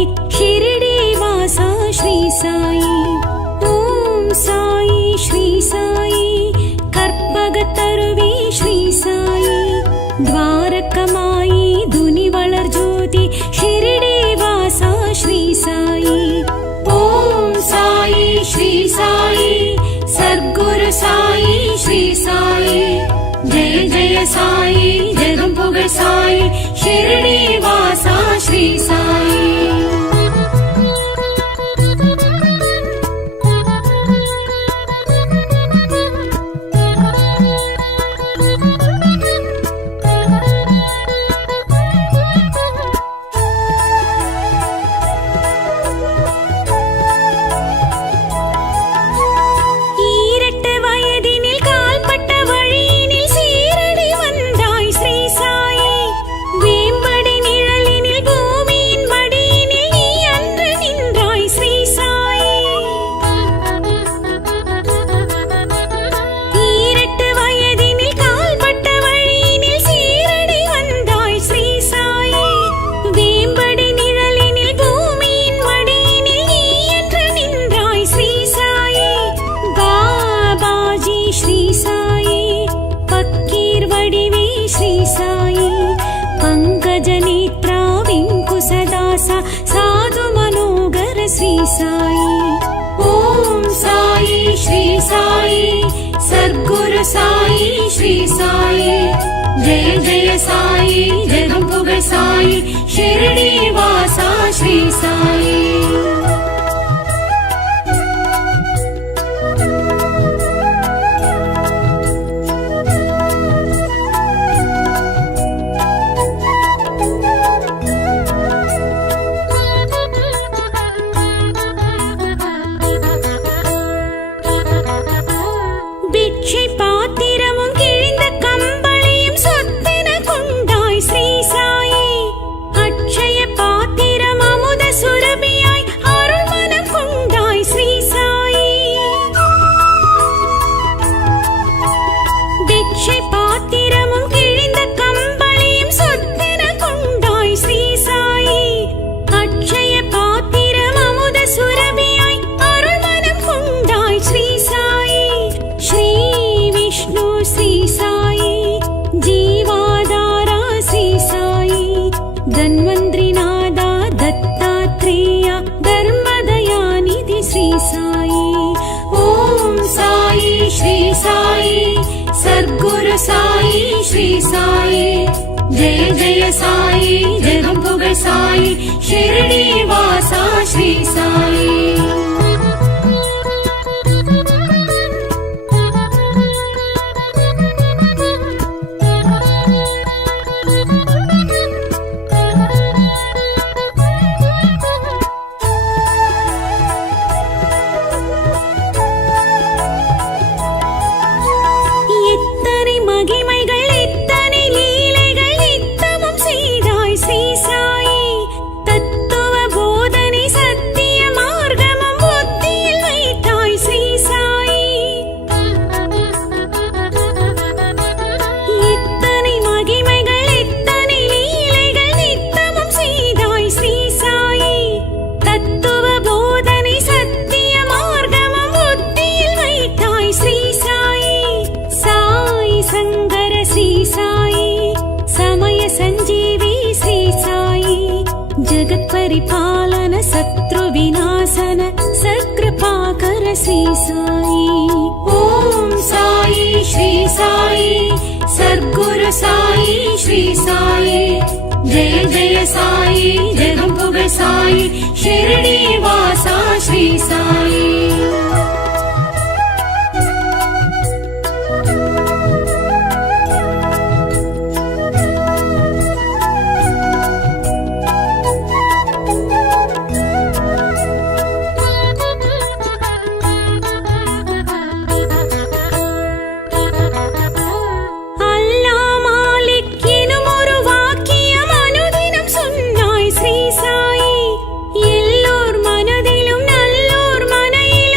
शिरडी वासा श्री साई। ओम साई श्री साई कर्पगतरुवी श्री साई द्वारकमायी दुनि वलर् ज्योति शिरडी वासा श्री साई। ओम साई श्री साई सद्गुरु साई श्री साई जय जय साई जगं पुगळ் साई शिरडी वासा श्री साई। साधु मनोगर श्री साई। ओम साई श्री साई सद्गुरु साई श्री साई जय जय साई जगं पुगळ் साई शिरडी वासा श्री साई। सद्गुरु साई श्री साई जय जय साई जगं पुगळ் साई शिरडी वासा श्री साई। परिपालन शत्रु विनाशन सत्कृपाकर श्री साई। ओम साई श्री साई सद्गुरु साई श्री साई जय जय साई जगं पुगळ் साई शिरडी वासा श्री साई। எல்லோர் மனதிலும் நல்லோர் மனையில்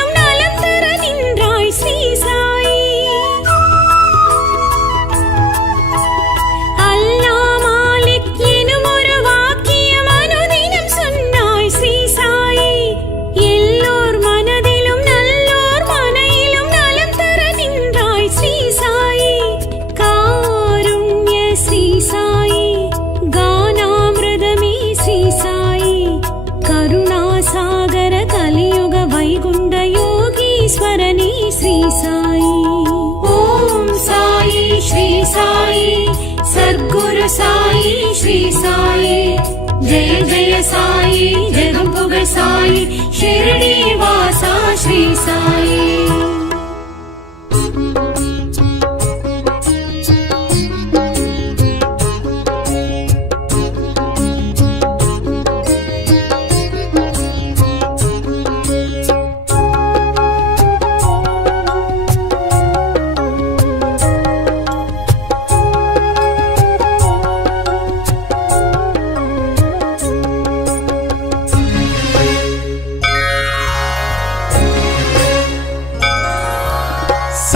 ईश्वरने श्री साई ॐ साई श्री साई सद्गुरु साई श्री साई जय जय साई जगं पुगळ साई शिरडी वासा श्री साई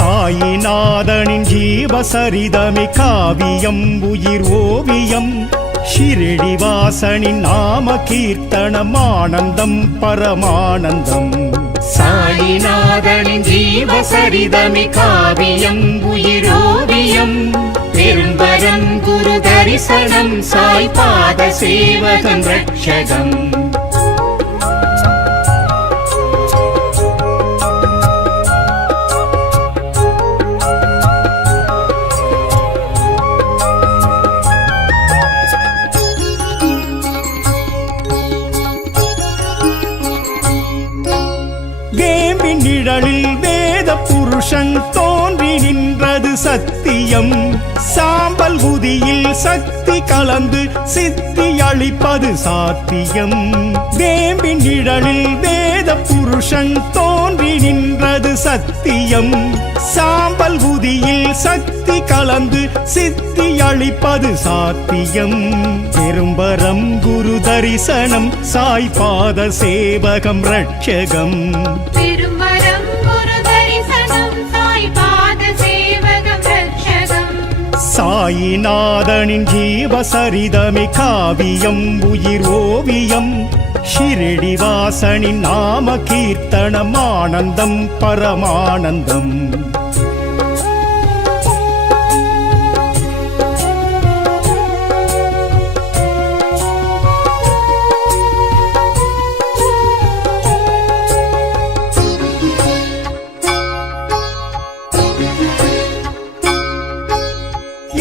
சாயிநாதனின் ஜீவசரிதமே காவியம் உயிர் ஓவியம் ஷிரடிவாசனின் நாம கீர்த்தனம் ஆனந்தம் பரமானந்தம் சாயிநாதனின் ஜீவசரிதமே காவியம் உயிர் ஓவியம் பெரும்பரம் குரு தரிசனம் சாய் பாத சேவகம் ரட்சகம் நிழலில் வேத புருஷன் தோன்றி நின்றது சத்தியம் சாம்பல் புதியில் சக்தி கலந்து சித்தி அளிப்பது சாத்தியம் வேம்பின் நிழலில் வேத புருஷன் தோன்றி நின்றது சத்தியம் சாம்பல் புதியில் சக்தி கலந்து சித்தி அளிப்பது சாத்தியம் பெரும்பரம் குரு தரிசனம் சாய் பாத சேவகம் ரட்சகம் பெரும்பரம் குரு தரிசனம் சாய் பாத சேவகம் ரட்சகம் சாயிநாதனின் ஜீவசரிதமே காவியம் உயிர் ஓவியம் ஷிரடிவாசனின் நாம கீர்த்தனம் ஆனந்தம் பரமானந்தம்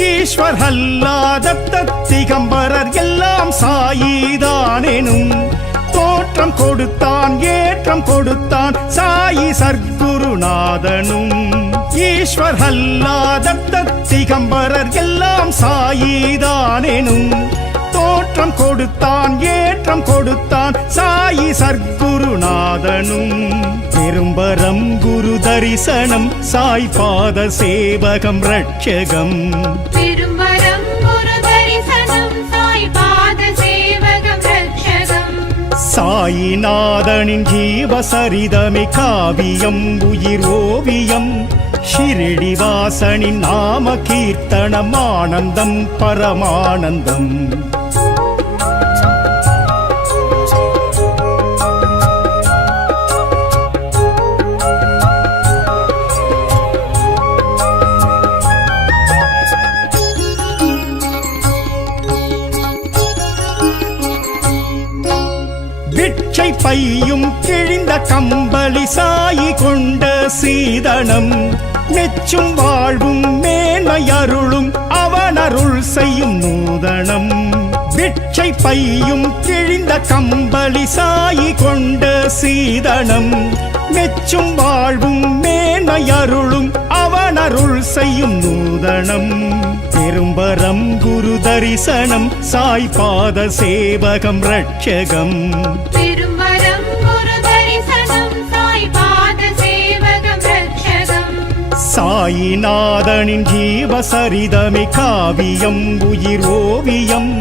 ஈஸ்வர் அல்லாத திகம்பரர் எல்லாம் சாயிதானெனும் தோற்றம் கொடுத்தான் ஏற்றம் கொடுத்தான் சாயி சர்க்குருநாதனும் ஈஸ்வர் அல்லாத திகம்பரர் எல்லாம் சாயிதானெனும் தோற்றம் கொடுத்தான் ஏற்றம் கொடுத்தான் சாயி சர்க்குருநாதனும் பெரும்பரம் குரு தரிசனம் சாய் பாத சேவகம் ரட்சகம் பெரும்பரம் குரு தரிசனம் சாய் பாத சேவகம் ரட்சகம் சாயிநாதனின் ஜீவசரிதமே காவியம் உயிர் ஓவியம் ஷிரடிவாசனின் நாம கீர்த்தனம் ஆனந்தம் பரமானந்தம் பிட்சை பையும் கிழிந்த கம்பளி சாயி கொண்ட சீதனம் மெச்சும் வாழ்வும் மேன்மை அருளும் அவனருள் செய்யும் நூதனம் பிட்சை பையும் கிழிந்த கம்பளி சாயி கொண்ட சீதனம் மெச்சும் வாழ்வும் மேன்மை அருளும் அவனருள் செய்யும் நூதனம் பெரும்பரம் குரு தரிசனம் சாய் பாத சேவகம் ரட்சகம் பெரும்பரம் குரு தரிசனம் சாய் பாத சேவகம் ரட்சகம் சாயிநாதனின் ஜீவசரிதமே காவியம் உயிர் ஓவியம்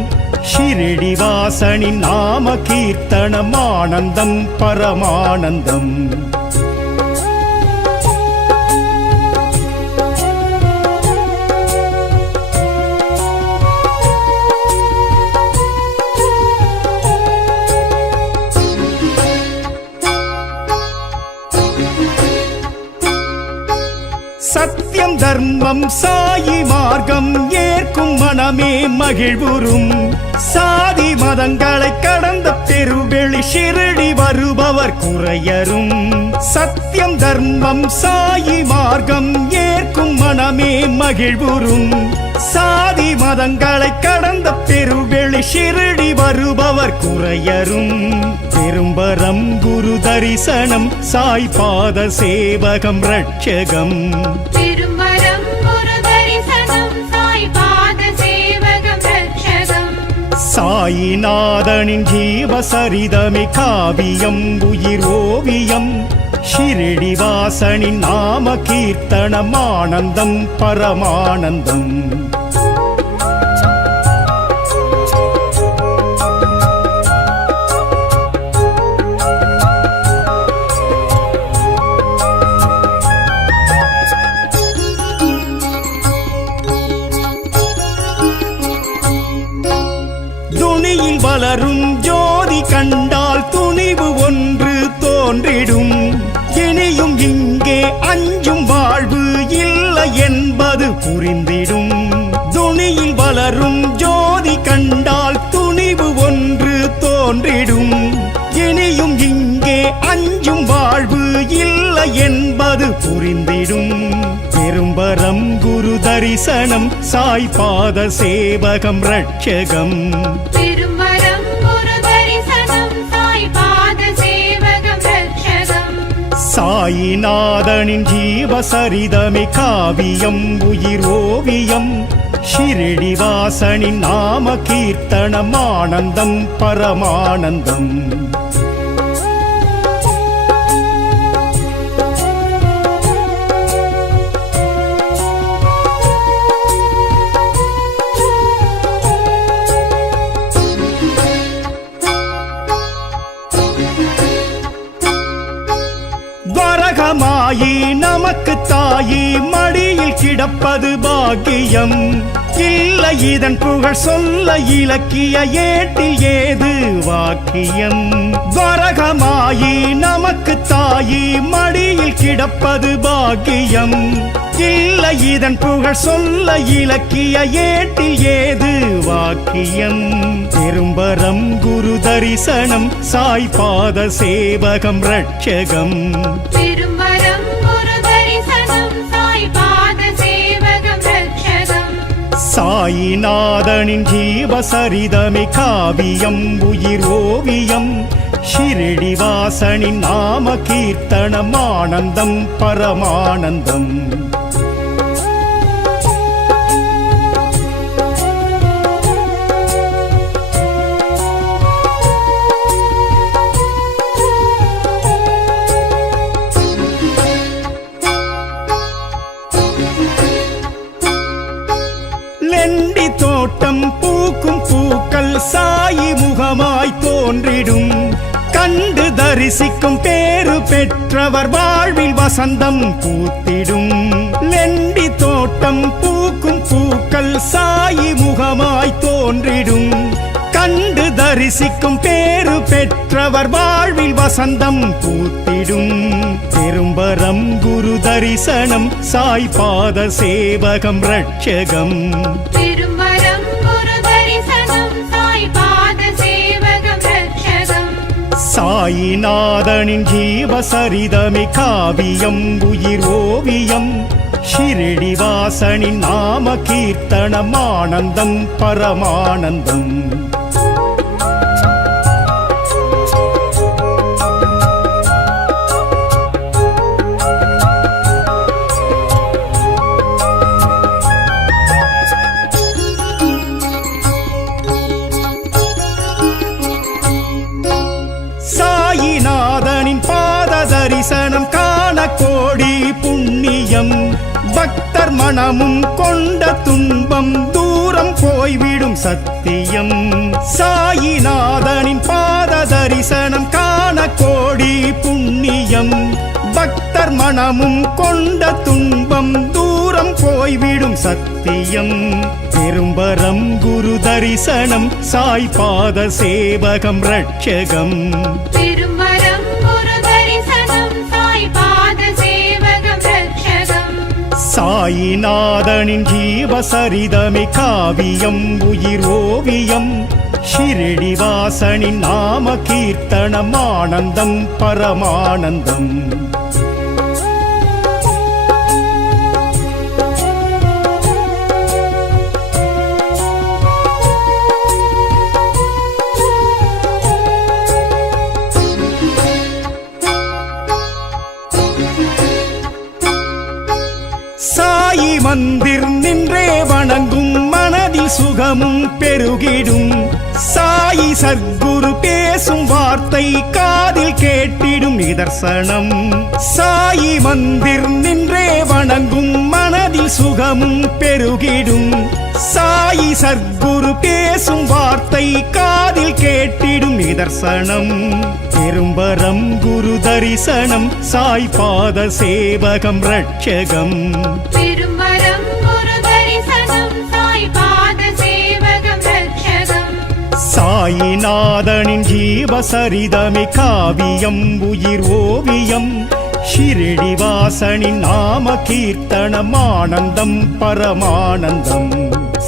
ஷிரடிவாசனின் நாம கீர்த்தனம் ஆனந்தம் பரமானந்தம் சத்தியம் தர்மம் சாயி மார்க்கம் ஏற்கும் மனமே மகிழ்வுறும் சாதி மதங்களை கடந்த பெருவெளி ஷிரடி வருபவர் குறையரும் சத்தியம் தர்மம் சாயி மார்க்கம் ஏற்கும் மனமே மகிழ்வுறும் சாதி மதங்களை கடந்த பெருவெளி ஷிரடி வருபவர் குறையரும் பெரும்பரம் குரு தரிசனம் சாய் பாத சேவகம் ரட்சகம் திரும்பரம் குரு தரிசனம் சாய் பாத சேவகம் ரட்சகம் சாயிநாதனின் ஜீவசரிதமே காவியம் உயிர் ஓவியம் ஷிரடி வாசனின் நாம கீர்த்தனம் ஆனந்தம் பரமானந்தம் துணியில் வளரும் ஜோதி கண்டால் துணிவு ஒன்று தோன்றிடும் இனியும் இங்கே அஞ்சும் வாழ்வு இல்லை என்பது புரிந்திடும் துணியில் வளரும் ஜோதி கண்டால் துணிவு ஒன்று தோன்றிடும் இனியும் இங்கே அஞ்சும் வாழ்வு இல்லை என்பது புரிந்திடும் பெரும்பரம் குரு தரிசனம் சாய் பாத சேவகம் ரட்சகம் திரும்பரம் குரு தரிசனம் சாய் பாத சேவகம் ரட்சகம் சாயிநாதனின் ஜீவசரிதமே காவியம் உயிர் ஓவியம் ஷிரடி வாசனின் நாம கீர்த்தனம் ஆனந்தம் பரமானந்தம் வரகமாயி நமக்கு தாயி மடியில் கிடப்பது பாக்கியம் இல்லை இதன் புகழ் சொல்ல இலக்கிய ஏட்டில் ஏது வாக்கியம் வரகமாயி நமக்கு தாயி மடியில் கிடப்பது பாக்கியம் இல்லை இதன் புகழ் சொல்ல இலக்கிய ஏட்டில் ஏது வாக்கியம் பெரும்பரம் குரு தரிசனம் சாய் பாத சேவகம் ரட்சகம் திரும்பரம் குரு தரிசனம் சாய் பாத சேவகம் ரட்சகம் சாயிநாதனின் ஜீவசரிதமே காவியம் உயிர் ஓவியம் ஷிரடி வாசனின் நாம கீர்த்தனம் ஆனந்தம் பரமானந்தம் லெண்டி தோட்டம் பூக்கும் பூக்கள் சாயி முகமாய் தோன்றிடும் கண்டு தரிசிக்கும் பேரு பெற்றவர் வாழ்வில் வசந்தம் பூத்திடும் லெண்டி தோட்டம் பூக்கும் பூக்கள் சாயி முகமாய் தோன்றிடும் கண்டு தரிசிக்கும் பேரு பெற்றவர் வாழ்வில் வசந்தம் பூத்திடும் பெரும்பரம் குரு தரிசனம் சாய் பாத சேவகம் ரட்சகம் திரும்பரம் குரு தரிசனம் சாய் பாத சேவகம் ரட்சகம் சாயிநாதனின் ஜீவசரிதமே காவியம் உயிர் ஓவியம் ஷிரடி வாசனின் நாம கீர்த்தனம் ஆனந்தம் பரமானந்தம் சாயிநாதனின் பாத தரிசனம் காண கோடி புண்ணியம் பக்தர் மனமும் கொண்ட துன்பம் தூரம் போய்விடும் சத்தியம் சாயிநாதனின் பாத தரிசனம் காண கோடி புண்ணியம் பக்தர் மனமும் கொண்ட துன்பம் தூரம் போய்விடும் சத்தியம் பெரும்பரம் குரு தரிசனம் சாய் பாத சேவகம் ரட்சகம் திரும்பரம் குரு தரிசனம் சாய் பாத சேவகம் ரட்சகம் சாயிநாதனின் ஜீவசரிதமே காவியம் உயிர் ஓவியம் ஷிரடிவாசனின் நாம கீர்த்தனம் ஆனந்தம் பரமானந்தம் சாயி மந்திர் நின்றே வணங்கும் மனதில் சுகமும் பெருகிடும் சாயி சத்குரு பேசும் வார்த்தை காதில் கேட்டிடும் நிதர்சனம் சாயி மந்திர் நின்றே வணங்கும் மனதில் சுகமும் பெருகிடும் சாயி சத்குரு பேசும் வார்த்தை காதில் கேட்டிடும் நிதர்சனம் பெரும்பரம் குரு தரிசனம் சாய் பாத சேவகம் ரட்சகம் பெரும்பரம் குரு தரிசனம் சாய் பாத சேவகம் ரட்சகம் சாயிநாதனின் ஜீவசரிதமே காவியம் உயிர் ஓவியம் ஷிரடிவாசனின் நாம கீர்த்தனம் ஆனந்தம் பரமானந்தம்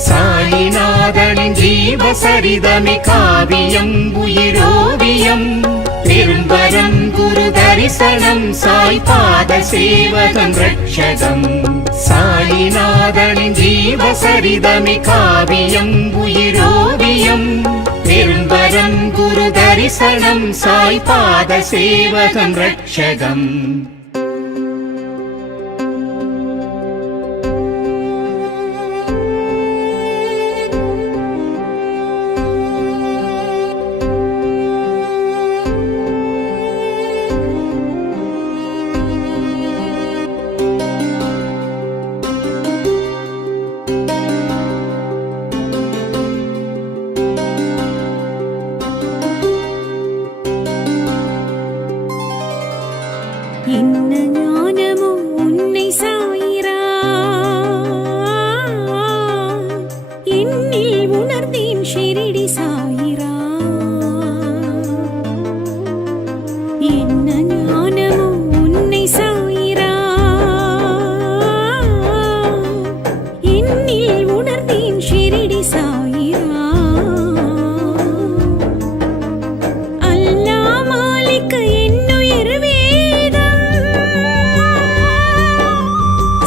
சாயிநாதனின் ஜீவசரிதமே காவியம் உயிரோவியம் பெரும்பரம் குரு தரிசனம் சாய் பாத சேவகம் ரட்சகம் சாயிநாதனின் ஜீவசரிதமே காவியம் உயிரோவியம் பெரும்பரம் குரு தரிசனம் சாய் பாத சேவகம் ரட்சகம் என்ன ஞானமோ உன்னை சாயிரா என்னில் உணர்ந்தேன் ஷிரடி சாயிரா என்ன ஞானமோ உன்னை சாயிரா என்னில் உணர்ந்தேன் ஷிரடி சாயிரா அல்லா மாலிக் என்னுயிர் வேதம்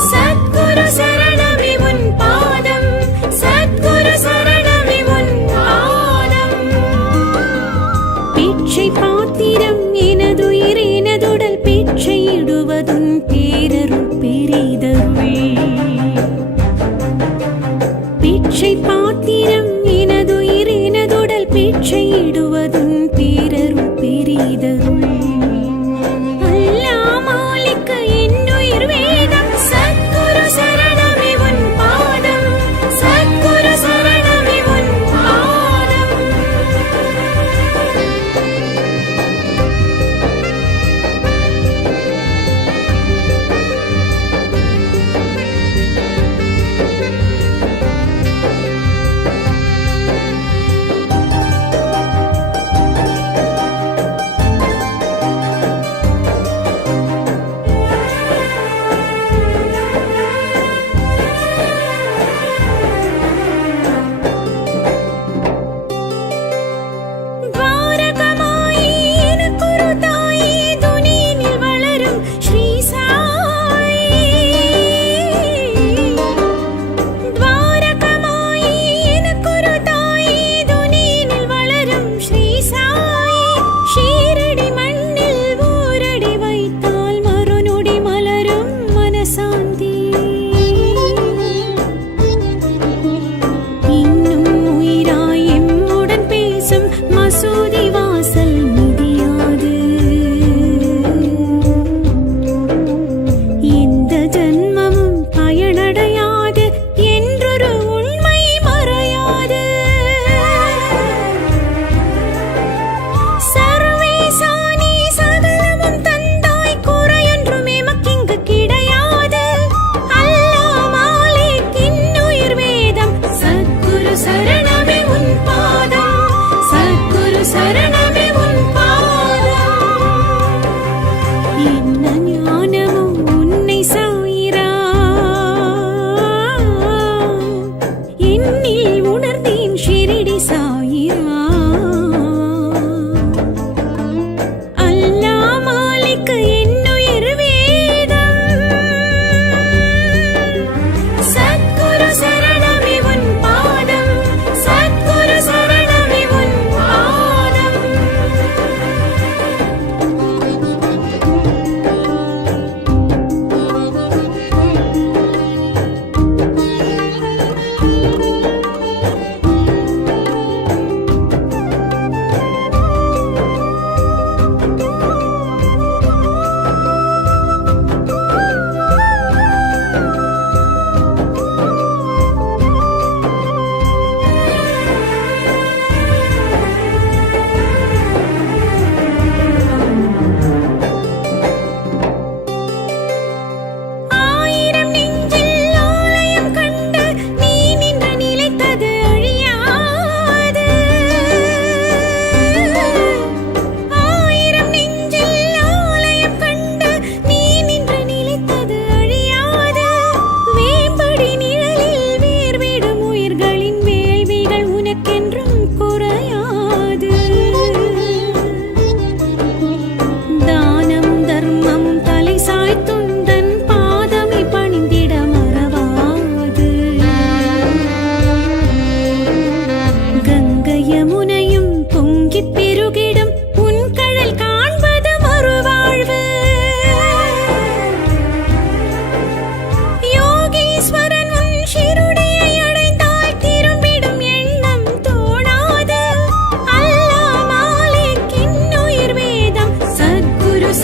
சத்குரு சரணமே உன் பாதம் சத்குரு சரணமே உன் பாதம் பிச்சை பாத்திரம் எனதுயிர் எனதுடல்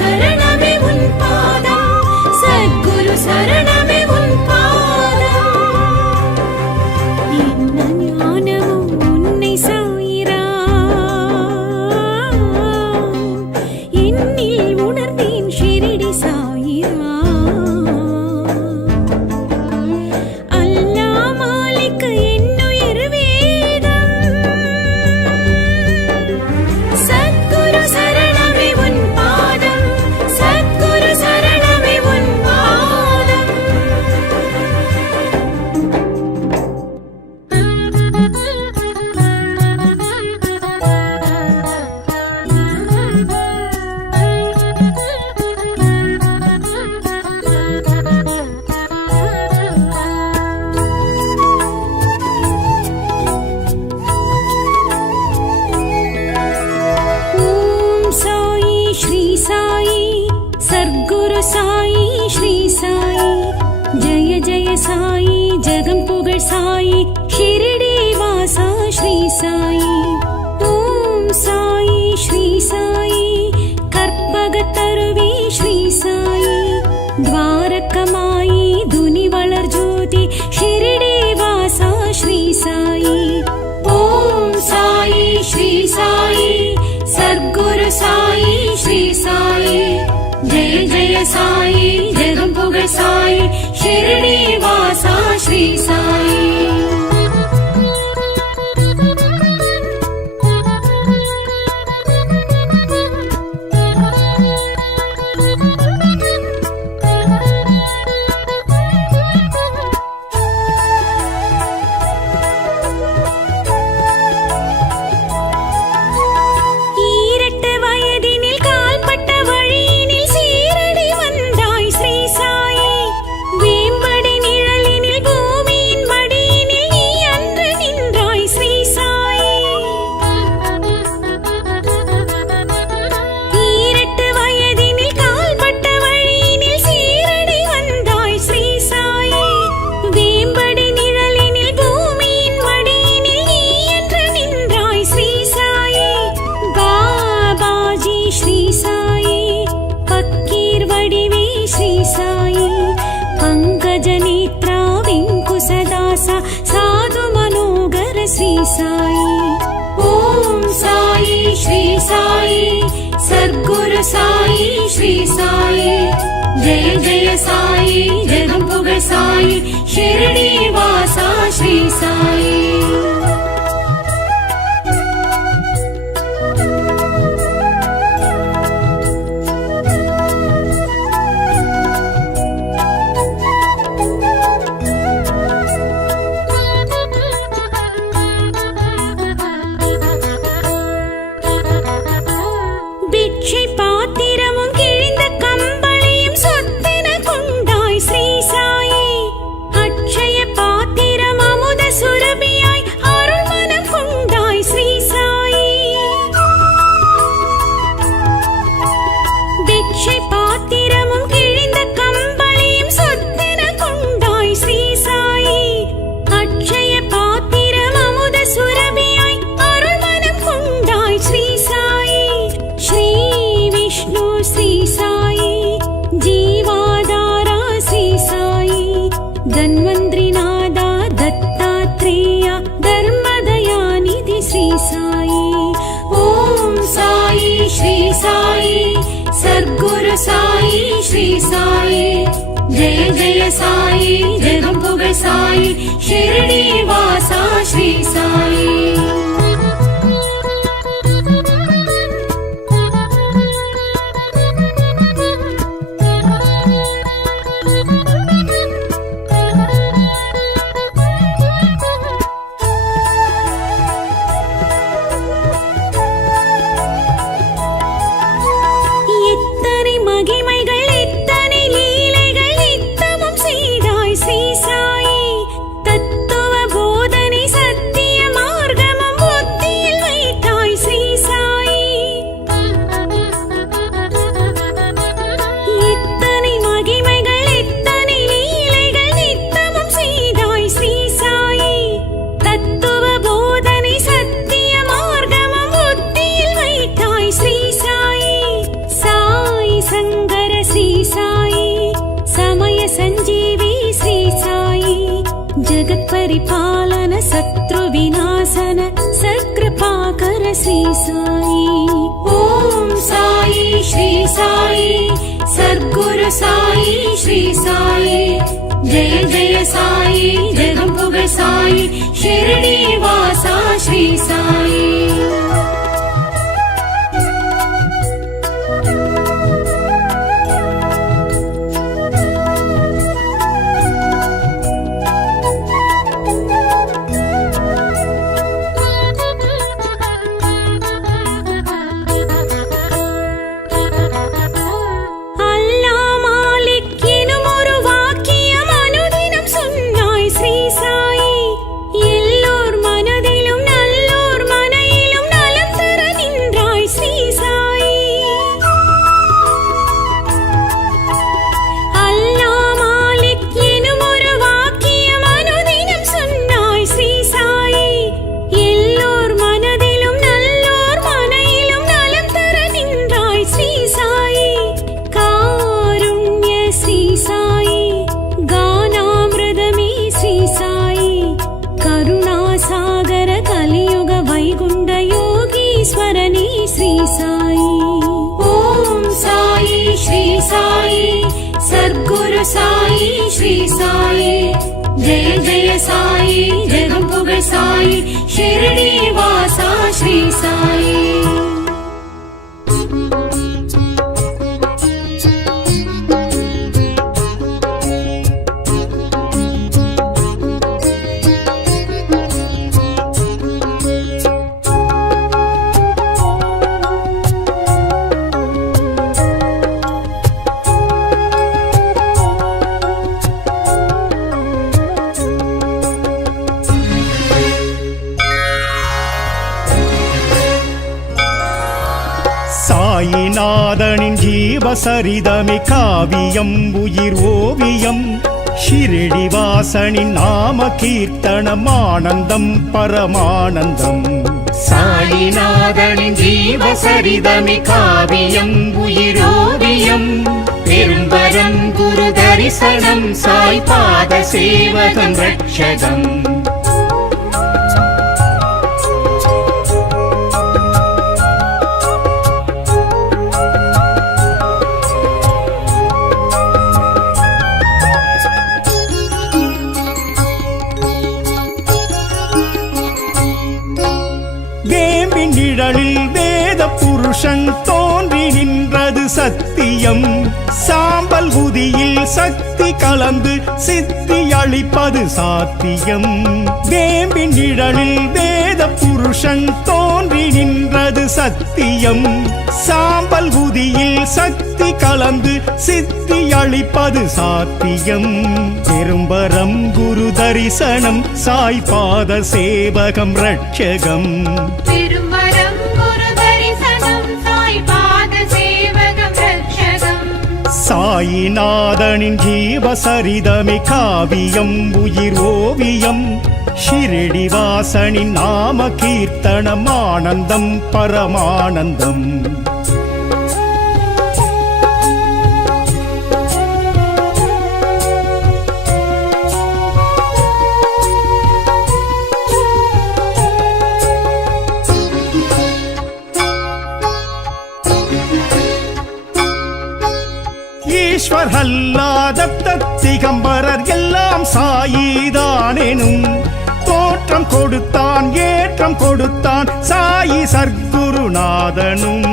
சரணமே உன் பாதம் சத்குரு சரணமே உன் பாதம் என்ன ஞானமும் உன்னை சாயிரா என்னில் உணர்ந்தேன் ஷிரடி சாயிரா அல்லா மாலிக் என்னுயிர் வேதம் சத்குரு சரணமே உன் பாதம் சத்குரு சரணமே உன் பாதம் ஓம் சாயி ஸ்ரீ சாயி சத்குரு சாயி ஸ்ரீ சாயி ஜெய ஜெய சாயி ஜெகம் புகழ் சாயி ஷிரடி வாசா ஸ்ரீ சாயி ஓம் சாயி ஸ்ரீ சாயி கற்பகத்தருவி ஸ்ரீ சாயி துவாரகமாயி துனி வளர் ஜோதி ஷிரடி வாசா ஸ்ரீ சாயி ஓம் சாயி ஸ்ரீ சாயி சத்குரு சாயி ஸ்ரீ சாயி ஜெய ஜெய சாயி ஜெகம் புகழ் சாயி ஷிரடி வாசா ஸ்ரீ சாயி ஈரட்டு வயதினில் கால்பட்ட வழியினில் சீரடி வந்தாய் ஸ்ரீ சாயி வேம்படி நிழலினில் பூமியின் மடியினில் நீ அன்று நின்றாய் ஸ்ரீ சாயி ஈரட்டு வயதினில் கால்பட்ட வழியினில் சீரடி வந்தாய் ஸ்ரீ சாயி வேம்படி நிழலினில் பூமியின் மடியினில் நீ அன்று நின்றாய் ஸ்ரீ சாயி பாபாஜி ஸ்ரீ சாயி பக்கீர் வடிவே ஸ்ரீ சாயி பங்கஜ நேத்ரா வெங்குசதாசா சாது மனோகர ஸ்ரீ சாயி ஓம் சாயி ஸ்ரீ சாயி சத்குரு சாயி ஸ்ரீ சாயி ஜெய ஜெய சாயி ஜெகம் புகழ் சாயி ஷிரடி வாசா ஸ்ரீ சாயி பிட்சை பாத்திரமும் கிழிந்த கம்பளியும் சொத்தென கொண்டாய் ஸ்ரீ சாயி அட்சய பாத்திரம் அமுத சுரபியாய் அருள்மனம் கொண்டாய் ஸ்ரீ சாயி பிட்சை பாத்திரமும் கிழிந்த கம்பளியும் சொத்தென கொண்டாய் ஸ்ரீ சாயி அட்சய பாத்திரம் அமுத சுரபியாய் அருள்மனம் கொண்டாய் ஸ்ரீ சாயி ஸ்ரீ விஷ்ணு ஸ்ரீ சாயி ஜீவாதாரா ஸ்ரீ சாயி தன்வந்திரிநாதா தத்தாத்ரேயா தர்மதயாநிதி ஸ்ரீ சாயி ஓம் சாயி ஸ்ரீ சாயி சத்குரு சாயி ஸ்ரீ சாயி ஜெய ஜெய சாயி ஜெகம் புகழ் சாயி ஷிரடி வாசா ஸ்ரீ சாயி எத்தனை மகிமைகள் எத்தனை லீலைகள் நித்தமும் செய்தாய் ஸ்ரீ சாயி தத்துவ போதனை சத்திய மார்க்கம் परिपालन शत्रुविनाशन सत्कृपाकर श्री साई। ॐ साई श्री साई सद्गुरु साई श्री साई। जय जय साई जगम्बुग साई शिरडी वासा श्री साई। सद्गुरु साई श्री साई। जय जय साई जगम्बुग साई शिरडी वासा श्री साई। சாயிநாதனின் ஜீவசரிதமே காவியம் உயிர் ஓவியம் ஷிரடி வாசனின் நாம கீர்த்தனம் ஆனந்தம் பரமானந்தம். சாயிநாதனின் ஜீவசரிதமே காவியம் உயிர் ஓவியம் பெரும்பரம் குரு தரிசனம் சாய் பாத சேவகம் ரட்சகம். நிழலில் வேத புருஷன் தோன்றி நின்றது சத்தியம். சாம்பல் குதியில் சக்தி கலந்து சித்தி அளிப்பது சாத்தியம். வேம்பின் நிழலில் வேத புருஷன் தோன்றி நின்றது சத்தியம். சாம்பல் குதியில் சக்தி கலந்து சித்தி அளிப்பது சாத்தியம். பெரும்பரம் குரு தரிசனம் சாய் பாத சேவகம் ரட்சகம். பெரும்பரம் குரு தரிசனம் சாய் பாத சேவகம் ரட்சகம். சாயிநாதனின் ஜீவசரிதமே காவியம் உயிர் ஓவியம் ஷிரடி வாசனின் நாம கீர்த்தனம் ஆனந்தம் பரமானந்தம். ஈஸ்வர் அல்லாத திகம்பரர் எல்லாம் சாயிதானெனும் தோற்றம் கொடுத்தான் ஏற்றம் கொடுத்தான் சாயி சர்க்குருநாதனும்.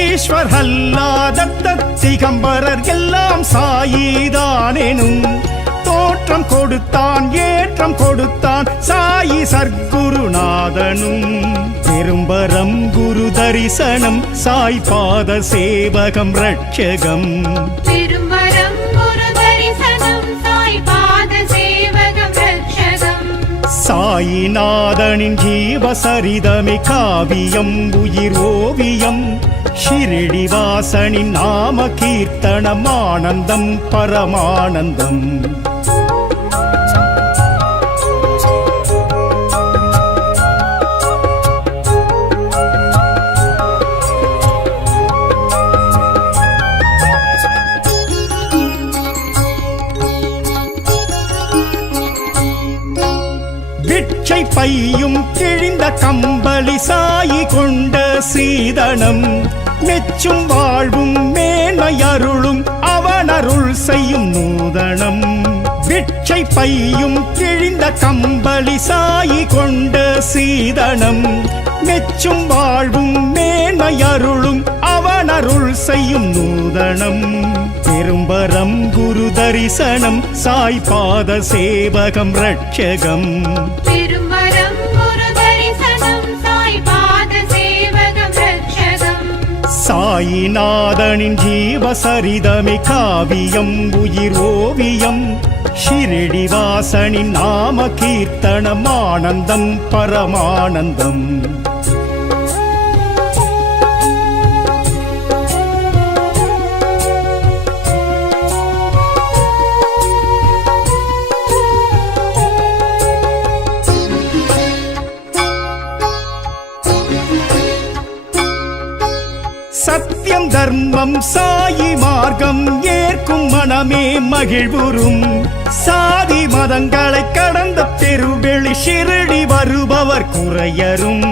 ஈஸ்வர் அல்லாத திகம்பரர் எல்லாம் சாயிதானெனும் தோற்றம் கொடுத்தான் ஏற்றம் கொடுத்தான் சாயி சர்க்குருநாதனும். பெரும்பரம் குரு தரிசனம் சாய் பாத சேவகம் ரட்சகம். பெரும்பரம் குரு தரிசனம் சாய் பாத சேவகம் ரட்சகம். சாயிநாதனின் ஜீவசரிதமே காவியம் உயிர் ஓவியம் ஷிரடி வாசனின் நாம கீர்த்தனம் ஆனந்தம் பரமானந்தம். பையும் கிழிந்த கம்பளி சாயி கொண்ட சீதனம் மெச்சும் வாழ்வும் மேன்மை அருளும் அவனருள் செய்யும் நூதனம் பிட்சை பையும் கிழிந்த கம்பளி சாயி கொண்ட சீதனம் மெச்சும் வாழ்வும் மேன்மை அருளும் அவனருள் செய்யும் நூதனம் பெரும்பரம் குரு தரிசனம் சாய் பாத சேவகம் ரட்சகம் பெரும்பரம் குரு தரிசனம் சாய் பாத சேவகம் ரட்சகம் சாயிநாதனின் ஜீவசரிதமே காவியம் உயிர் ஓவியம் ஷிரடிவாசனின் நாம கீர்த்தனம் ஆனந்தம் பரமானந்தம் சத்தியம் தர்மம் சாயி மார்க்கம் ஏற்கும் மனமே மகிழ்வுறும் சாதி மதங்களை கடந்த பெருவெளி ஷிரடி வருபவர் குறையரும்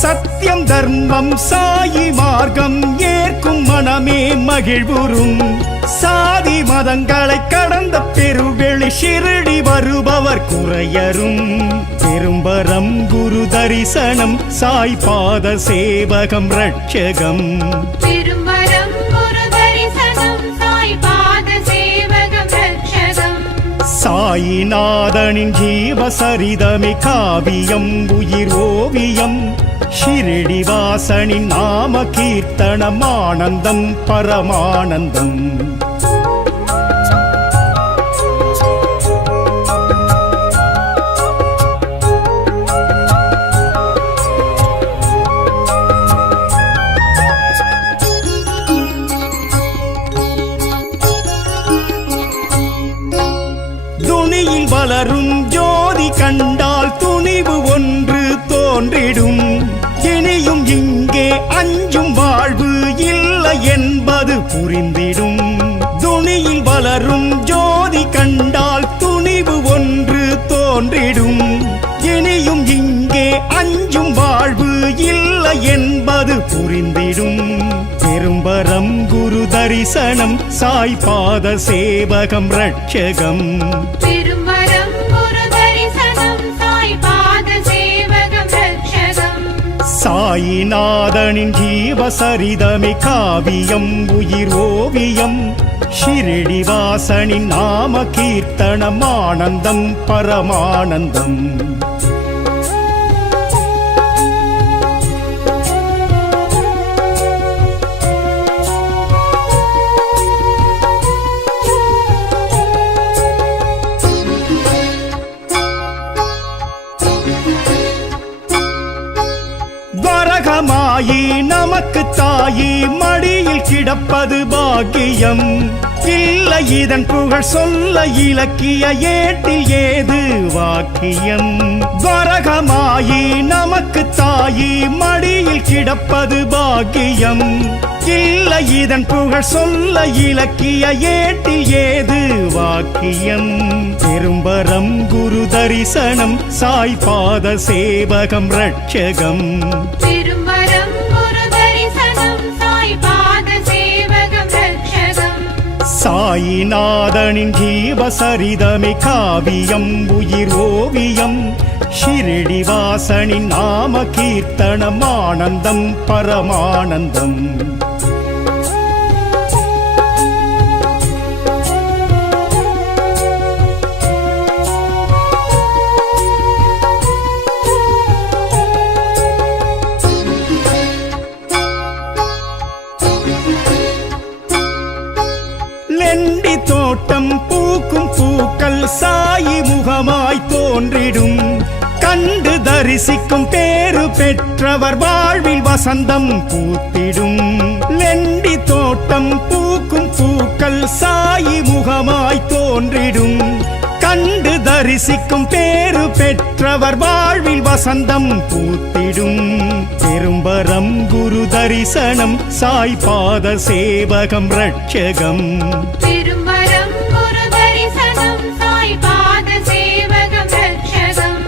சத்தியம் தர்மம் சாயி மார்க்கம் ஏற்கும் மனமே மகிழ்வுறும் சாதி மதங்களை கடந்த பெருவெளி ஷிரடி வருபவர் குறையரும் பெரும்பரம் குரு தரிசனம் சாய் பாத சேவகம் ரட்சகம் பெரும்பரம் குரு தரிசனம் சாய் பாத சேவகம் ரட்சகம் சாயிநாதனின் ஜீவசரிதமே காவியம் உயிர் ஓவியம் ஷிரடிவாசனின் நாம கீர்த்தனம் ஆனந்தம் பரமானந்தம் துணியில் வளரும் ஜோதி கண்டால் துணிவு ஒன்று தோன்றிடும் இனியும் இங்கே அஞ்சும் வாழ்வு இல்லை என்பது புரிந்திடும் துணியில் வளரும் ஜோதி கண்டால் துணிவு ஒன்று தோன்றிடும் இனியும் இங்கே அஞ்சும் வாழ்வு இல்லை என்பது புரிந்திடும் பெரும்பரம் குரு தரிசனம் சாய் பாத சேவகம் ரட்சகம் பெரும்பரம் குரு தரிசனம் சாய் பாத சேவகம் ரட்சகம் சாயிநாதனின் ஜீவசரிதமே காவியம் உயிர் ஓவியம் ஷிரடிவாசனின் நாம கீர்த்தனம் ஆனந்தம் பரமானந்தம் வரகமாயி நமக்கு தாயி மடியில் கிடப்பது பாக்கியம் இல்லை இதன் புகழ் சொல்ல இலக்கிய ஏட்டில் ஏது வாக்கியம் வரகமாயி நமக்கு தாயி மடியில் கிடப்பது பாக்கியம் இல்லை இதன் புகழ் சொல்ல இலக்கிய ஏட்டில் ஏது வாக்கியம் பெரும்பரம் குரு தரிசனம் சாய் பாத சேவகம் ரட்சகம் பெரும்பரம் குரு தரிசனம் சாய் பாத சேவகம் ரட்சகம் சாயிநாதனின் ஜீவசரிதமே காவியம் உயிர் ஓவியம் ஷிரடிவாசனின் நாம கீர்த்தனம் ஆனந்தம் பரமானந்தம் லெண்டி தோட்டம் பூக்கும் பூக்கள் சாயி முகமாய் தோன்றிடும் கண்டு தரிசிக்கும் பேரு பெற்றவர் வாழ்வில் வசந்தம் பூத்திடும் லெண்டி தோட்டம் பூக்கும் பூக்கள் சாயி முகமாய் தோன்றிடும் கண்டு தரிசிக்கும் பேரு பெற்றவர் வாழ்வில் வசந்தம் பூத்திடும் பெரும்பரம் குரு தரிசனம் சாய் பாத சேவகம் ரட்சகம் பெரும்பரம் குரு தரிசனம் சாய் பாத சேவகம் ரட்சகம்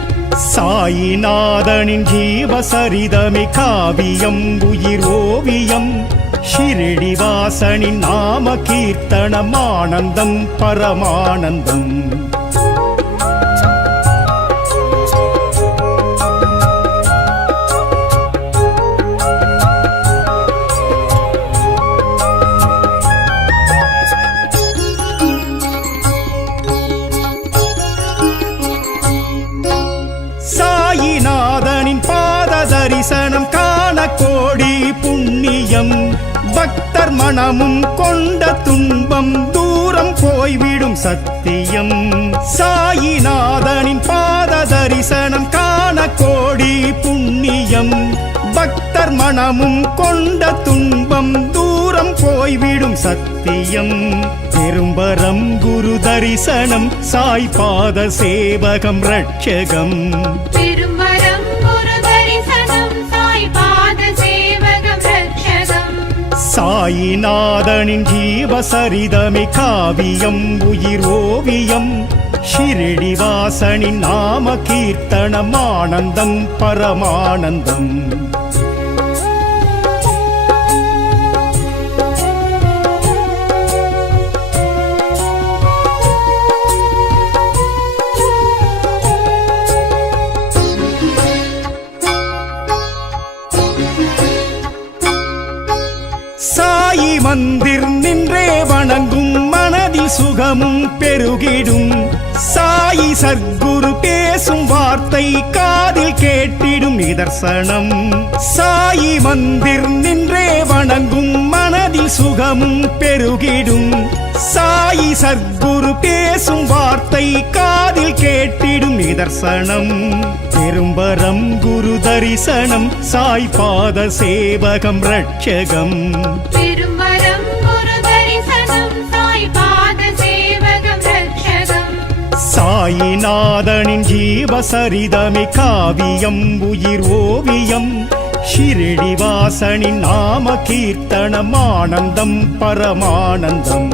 சாயிநாதனின் ஜீவசரிதமே காவியம் உயிர் ஓவியம் ஷிரடிவாசனின் நாம கீர்த்தனம் ஆனந்தம் பரமானந்தம் சாயிநாதனின் பாத தரிசனம் காண கோடி புண்ணியம் பக்தர் மனமும் கொண்ட துன்பம் தூரம் போய்விடும் சத்தியம் சாயிநாதனின் பாத தரிசனம் காண கோடி புண்ணியம் பக்தர் மனமும் கொண்ட துன்பம் தூரம் போய்விடும் சத்தியம் பெரும்பரம் குரு தரிசனம் சாய் பாத சேவகம் ரட்சகம் பெரும்பரம் குரு தரிசனம் சாய் பாத சேவகம் ரட்சகம் சாயிநாதனின் ஜீவசரிதமே காவியம் உயிர் ஓவியம் ஷிரடிவாசனின் நாம கீர்த்தனம் ஆனந்தம் பரமானந்தம் சாயி மந்திர் நின்றே வணங்கும் மனதில் சுகமும் பெருகிடும் சாயி சர்க்குரு பேசும் வார்த்தை காதில் கேட்டிடும் நிதர்சனம் சாயி மந்திர் நின்றே வணங்கும் மனதில் சுகமும் பெருகிடும் சாயி சர்க்குரு பேசும் வார்த்தை காதில் கேட்டிடும் நிதர்சனம் பெரும்பரம் குரு தரிசனம் சாய் பாத சேவகம் ரட்சகம் பெரும்பரம் குரு தரிசனம் சாய் பாத சேவகம் ரட்சகம் சாயிநாதனின் ஜீவசரிதமே காவியம் உயிர் ஓவியம் ஷிரடிவாசனின் நாம கீர்த்தனம் ஆனந்தம் பரமானந்தம்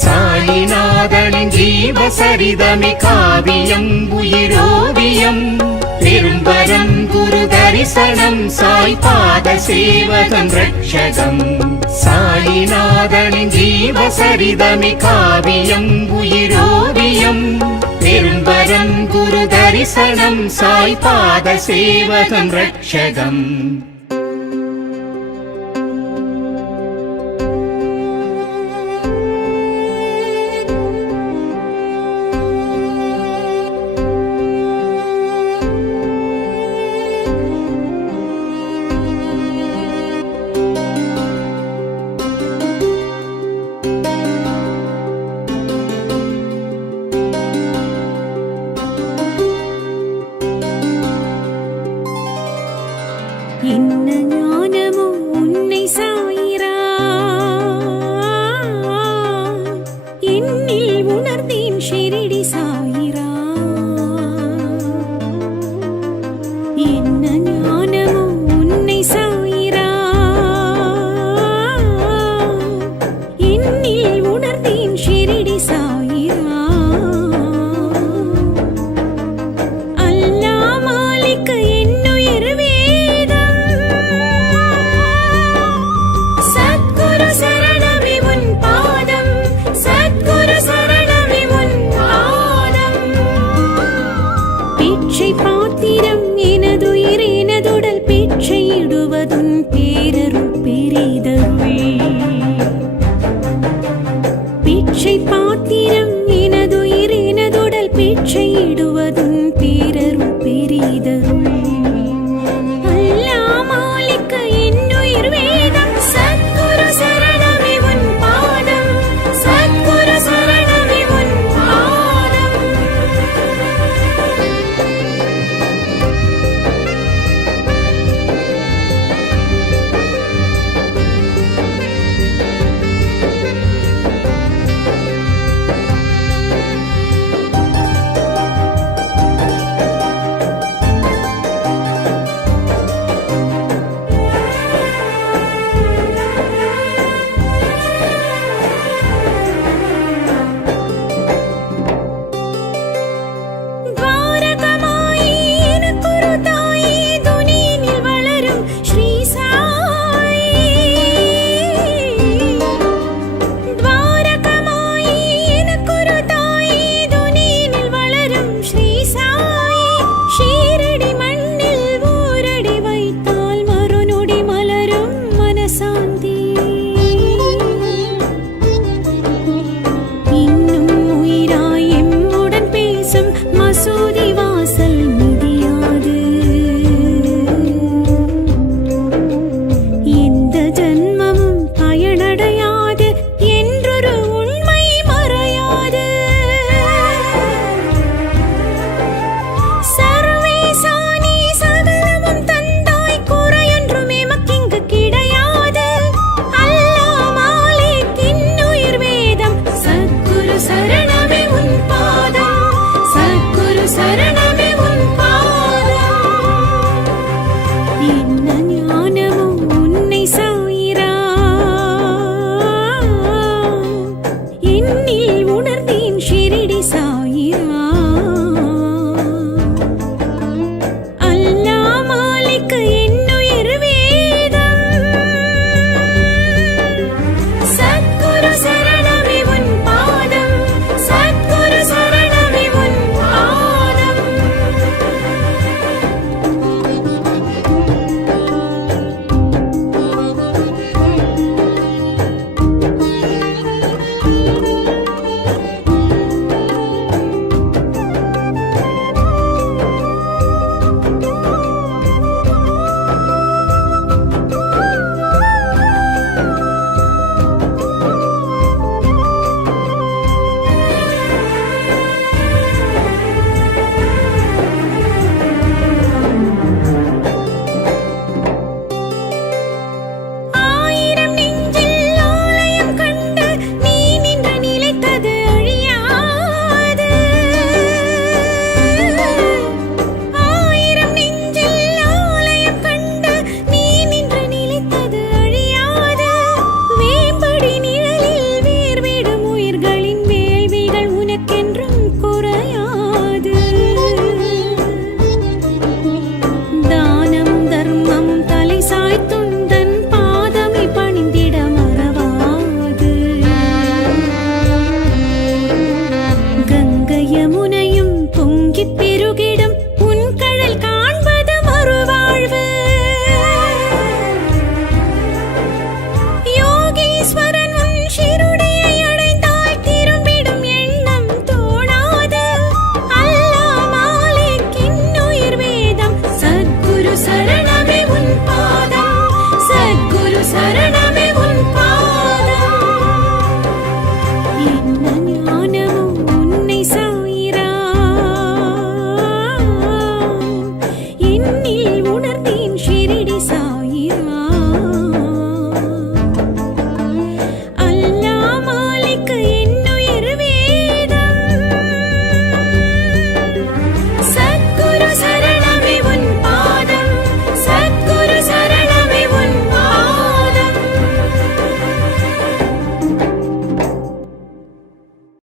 சாயிநாதனின் ஜீவசரிதமே காவியம் உயிரோவியம் பெரும்பரம் குரு தரிசனம் சாய் பாத சேவகம் ரட்சகம் சாயிநாதனின் ஜீவசரிதமே காவியம் உயிரோவியம் பெரும்பரம் குரு தரிசனம் சாய் பாத சேவகம் ரட்சகம் என்ன ஞானமோ உன்னை சாயிரா என்னில் உணர்ந்தேன் ஷிரடி சாயிரா என்ன ஞானமோ உன்னை சாயிரா என்னில் உணர்ந்தேன் ஷிரடி சாயிரா அல்லா மாலிக் என்னுயிர் வேதம் சத்குரு சரணமே உன் பாதம் சத்குரு சரணமே உன் பாதம் பிச்சை பாத்திரம் எனதுயிர் எனதுடல் பிச்சையிடுவதுன் பேரருள் பெரிதருள் பிச்சை பாத்திரம் எனதுயிர் எனதுடல் பிச்சையிடுவதுன் பேரருள் பெரிதருள்